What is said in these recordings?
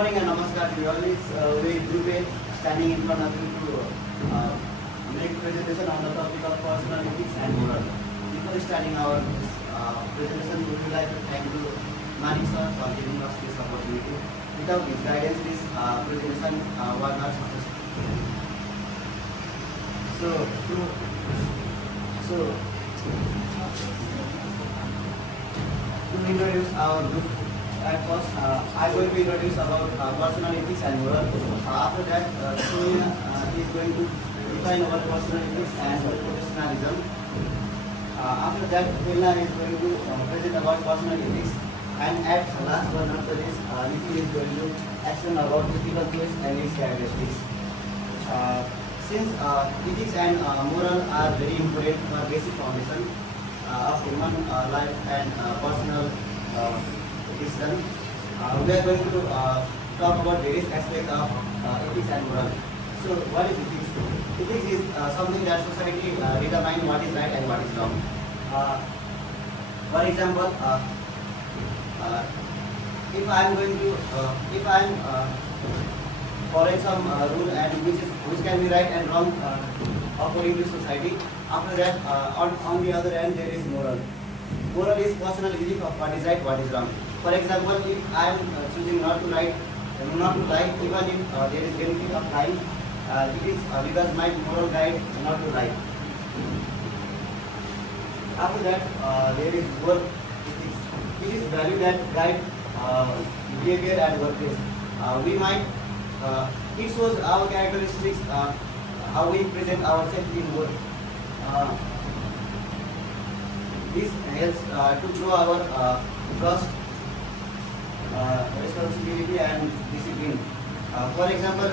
morning and namaskar to you all. It's very Dhruve standing in front of you to make presentation on the topic of personal ethics and moral. Before starting our presentation, we would like to thank you, Manik sir, for giving us this opportunity. Without his guidance, this presentation was not successful. To introduce our group, at first, I will be introduce about personal ethics and moral. After that, Sonia is going to define our personal ethics and professionalism. After that, Vilna is going to present about personal ethics. And at last but not the least, Nikhil is going to explain about ethical choice and its characteristics. Since ethics and moral are very important for basic foundation of human life and personal decision, we are going to talk about various aspects of ethics and moral. So, what is ethics? Ethics is something that society determines what is right and what is wrong. For example, if I am going to, if I am following some rule and which can be right and wrong according to society. After that, on the other hand, there is moral. Moral is personal belief of what is right, what is wrong. For example, if I am choosing not to lie, even if there is benefit of lying, it is because my moral guide not to lie. After that, there is work ethics. It is value that guide behavior at workplace. We might it shows our characteristics, how we present ourselves in work. This helps to grow our trust, responsibility, and discipline. For example,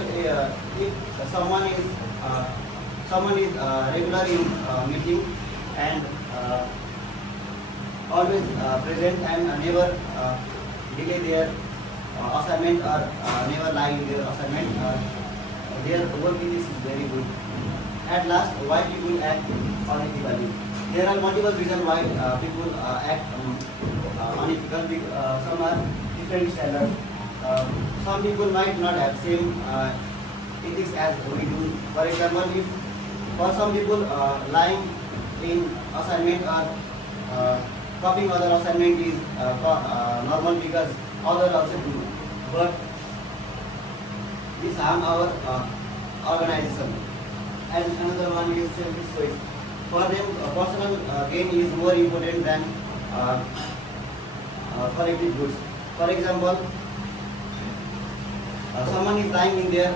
if someone is regular in meeting and always present and never delay their assignment or never lie in their assignment, their work is very good. At last, why people act unethically? There are multiple reasons why people act unethically. Some are different standards. Some people might not have same ethics as we do. For example, if for some people lying in assignment or copying other assignment is normal because others also do. But this harm our organization. And another one is selfish choice. For them, personal gain is more important than collective goods. For example, someone is lying in their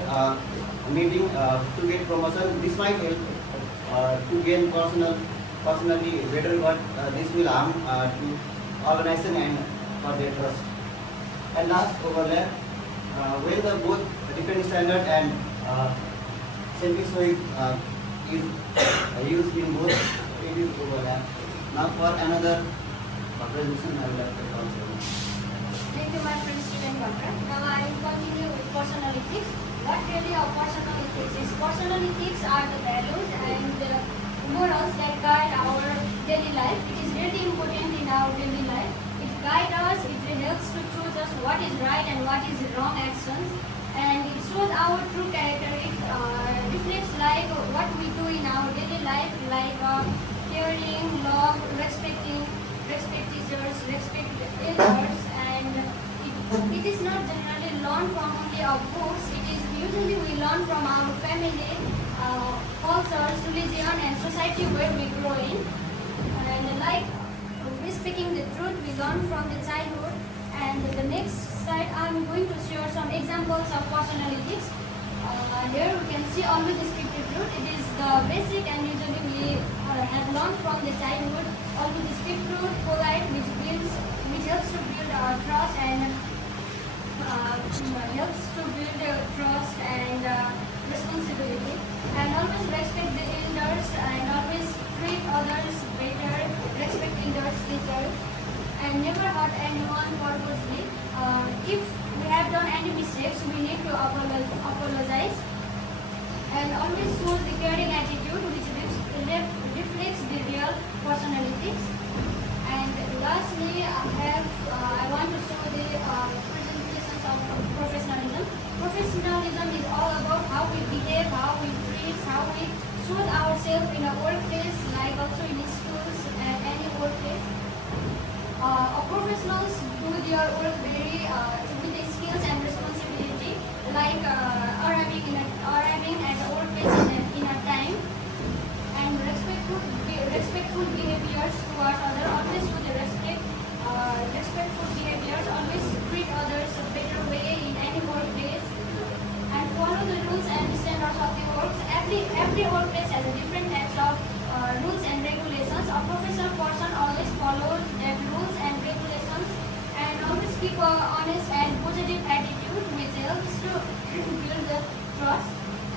meeting to get promotion. This might help to gain personally better, but this will harm to organization and for their trust. And last, overlap. When the both different standard and selfish choice is used in both, it is overlap. Now for another presentation, I will have to also. Thank you, my friend student doctor. Now I will continue with personal ethics. What really are personal ethics is? Personal ethics are the values and morals that guide our daily life. It is really important in our daily life. It guides us, it helps to choose us what is right and what is wrong actions, and it shows our true character. It reflects like what we do in our daily life, like caring, love, respect teachers, respect elders, and it is not generally learned from only our books. It is usually we learn from our family, cultures, religion, and society where we grow in. And like speaking the truth, we learn from the childhood. And the next slide, I'm going to share some examples of personal ethics. Here we can see always speak the truth. It is the basic and usually we have learned from the childhood. Always speak truth, polite, which helps to build our trust and responsibility. And always respect the elders and always treat others better, respect elders, teachers, and never hurt anyone purposely. If we have done any mistakes, we need to apologize. And always shows the caring attitude which reflects the real personalities. And lastly, I want to show the presentations of professional your work very with the skills and responsibility, like arriving at the workplace in a time, and respectful behaviors towards others. Always with the respectful behaviors. Always treat others a better way in any workplace, and follow the rules and standards of the works. Every workplace has a different types of rules and regulations. A professional person always follows that rules and regulations, and always keep a honest and positive attitude, which helps to build the trust.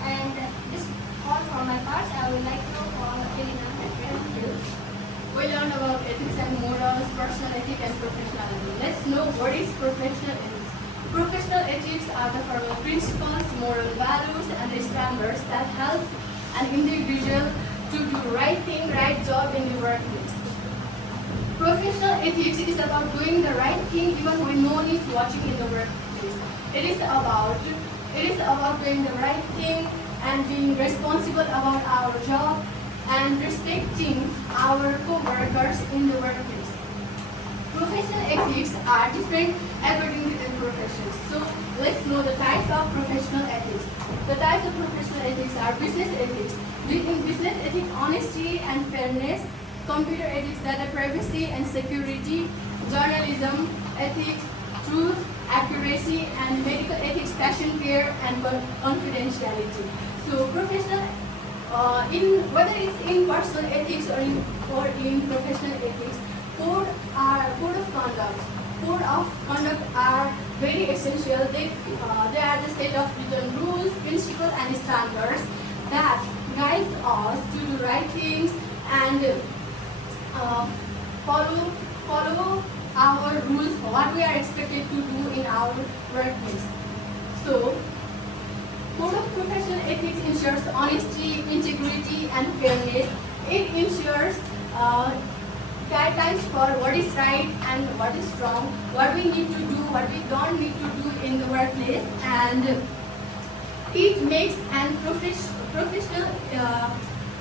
And this all from my part. I would like to Elena. Thank you. We learned about ethics and morals, personal ethics and professionalism. Let's know what is professional ethics. Professional ethics are the formal principles, moral values and standards that help an individual to do right thing, right job in the workplace. Professional ethics is about doing the right thing even when no one is watching in the workplace. It is about doing the right thing and being responsible about our job and respecting our co-workers in the workplace. Professional ethics are different according to the professions. So let's know the types of professional ethics. The types of professional ethics are business ethics. In business ethics, honesty and fairness. Computer ethics, data privacy and security. Journalism ethics, truth, accuracy, and medical ethics, passion care and confidentiality. So professional, whether it's in personal ethics or in professional ethics, code of conduct are very essential. They are the set of written rules, principles, and standards that guide us to do right things and follow our rules, what we are expected to do in our workplace. So, code of professional ethics ensures honesty, integrity, and fairness. It ensures guidelines for what is right and what is wrong, what we need to do, what we don't need to do in the workplace, and it makes an professional.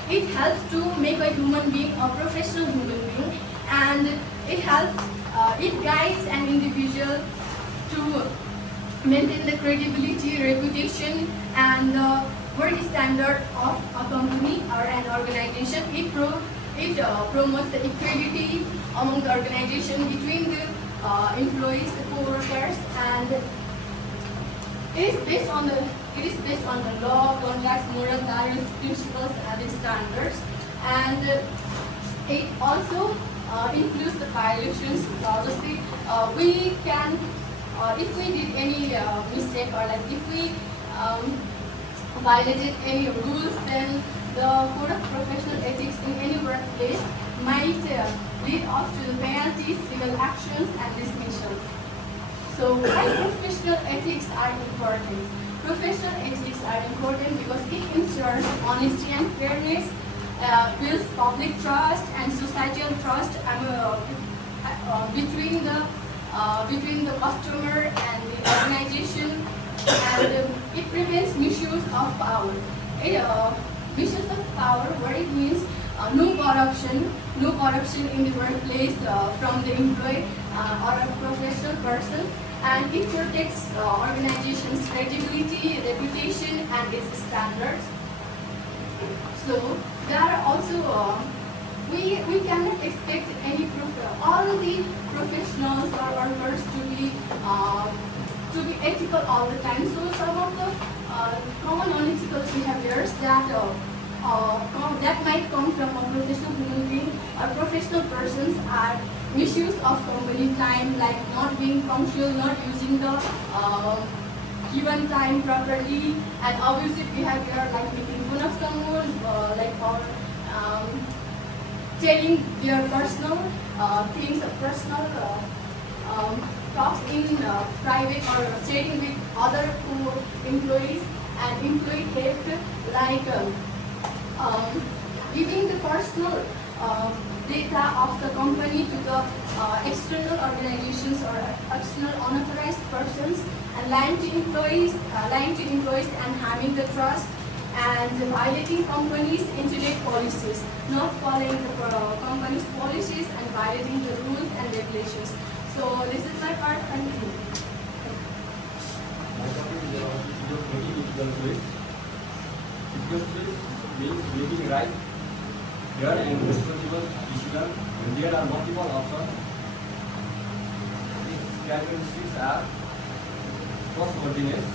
It helps to make a human being a professional human being, and it helps. It guides an individual to maintain the credibility, reputation, and the work standard of a company or an organization. It promotes the equality among the organization between the employees, the co-workers, and it is based on the law, contracts, moral values, principles, and standards, and it also includes the violations policy. We can, if we did any mistake or like if we violated any rules, then the code of professional ethics in any workplace might lead up to the penalties, legal actions, and dismissals. So why professional ethics are important? Professional ethics are important because it ensures honesty and fairness, builds public trust and societal trust between the customer and the organization, and it prevents misuse of power. Misuse of power, what it means, no corruption in the workplace from the employee or a professional person, and it protects organization's credibility, reputation, and its standards. So there are also we cannot expect all the professionals or workers to be ethical all the time. So some of the common unethical behaviors that might come from a professional human being or professional persons are misuse of company time, like not being punctual, not using the given time properly, and abusive behavior like making fun of someone, or telling their personal things, personal talks in private, or sharing with other employees, and employee theft, like giving the personal data of the company to the external organizations or external unauthorized persons, and lying to employees and harming the trust, and violating companies' internet policies, not following the company's policies and violating the rules and regulations. So this is my part and you. My topic is about making ethical choice. Ethical choice means making right, fair and responsible decision when there are multiple options. These characteristics are trustworthiness,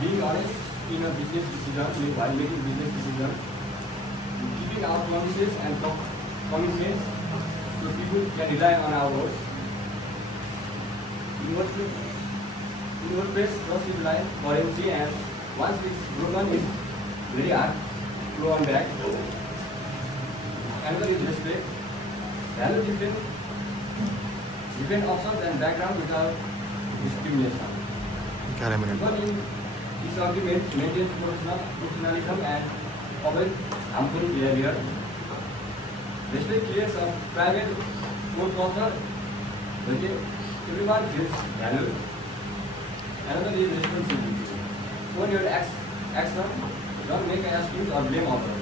being honest in a business decision while making business decisions, keeping our promises and commitments so people can rely on our words. In WordPress, trust is like currency, and once it's broken, it's very hard to earn back. Another is respect. Value different options and background without discrimination. Even in disagreements, maintains professionalism and avoid harmful behavior. Respect creates a private work culture where everyone feels valued. Another is responsibility. Own your action, don't make an excuse or blame others.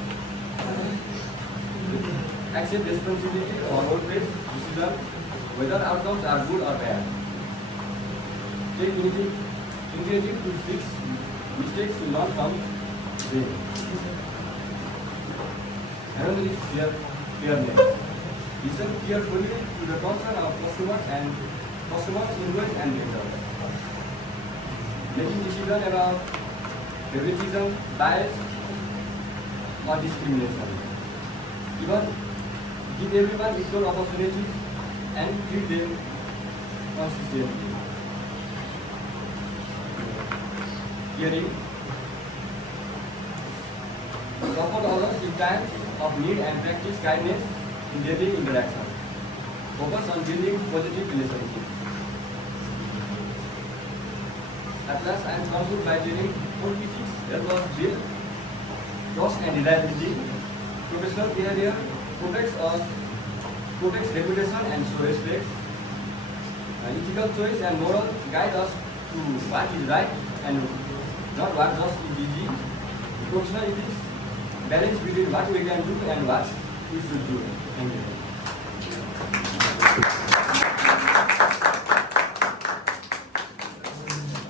Accept responsibility for workplace decision, whether outcomes are good or bad. Take initiative to fix mistakes to learn from them. Another is fairness. Listen carefully to the concern of customers, invoice and vendors. Making decisions about favoritism, bias, or discrimination. Even give everyone equal opportunities and treat them consistently. Hearing. Support others in times of need and practice kindness in daily interaction. Focus on building positive relationships. At last, I am concluded by telling four ethics help us build trust and reliability. Professional behavior protects reputation and show respect. Ethical choice and morals guide us to what is right and not what just is easy. Professional ethics balance between what we can do and what we should do. Thank you.